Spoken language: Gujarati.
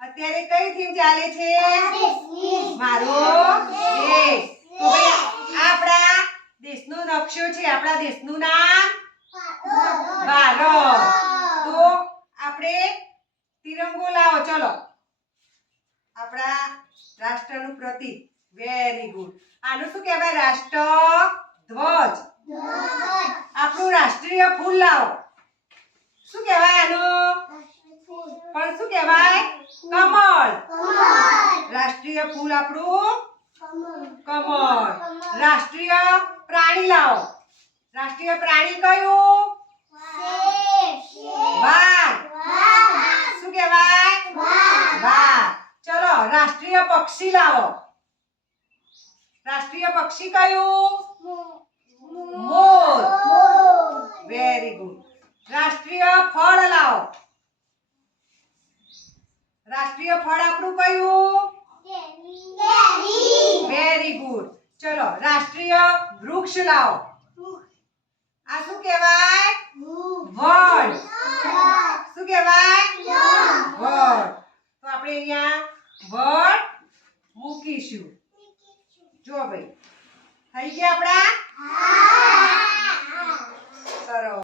અત્યારે કઈ થીમ ચાલે છે? મારો દેશ. તો ભાઈ આપણા દેશનો નકશો છે. આપણા દેશનું નામ ભારત. તો આપણે તિરંગો લાવો. ચલો આપણા રાષ્ટ્રનું પ્રતીક. Very good. આનું શું કહેવાય? રાષ્ટ્રધ્વજ. આપણું રાષ્ટ્રીય ફૂલ લાવો. શું કહેવાય આનું? પણ શું કહેવાય? કમળ. રાષ્ટ્રીય ફૂલ આપણું કમળ. રાષ્ટ્રીય પ્રાણી લાવો. રાષ્ટ્રીય પ્રાણી કયું? વાઘ. શું કહેવાય? વાઘ. ચલો રાષ્ટ્રીય પક્ષી લાવો. રાષ્ટ્રીય પક્ષી કયું? મોર. Very good. રાષ્ટ્રીય ફળ લાવો. રાષ્ટ્રીય ફળ આપણું કયું? Very good. ચલો રાષ્ટ્રીય વૃક્ષ લાવો. આ શું કહેવાય? વડ. શું કહેવાય? વડ. તો આપણે અહીંયા વડ મૂકીશું. જો ભાઈ થઈ ગયા આપણા? સરસ.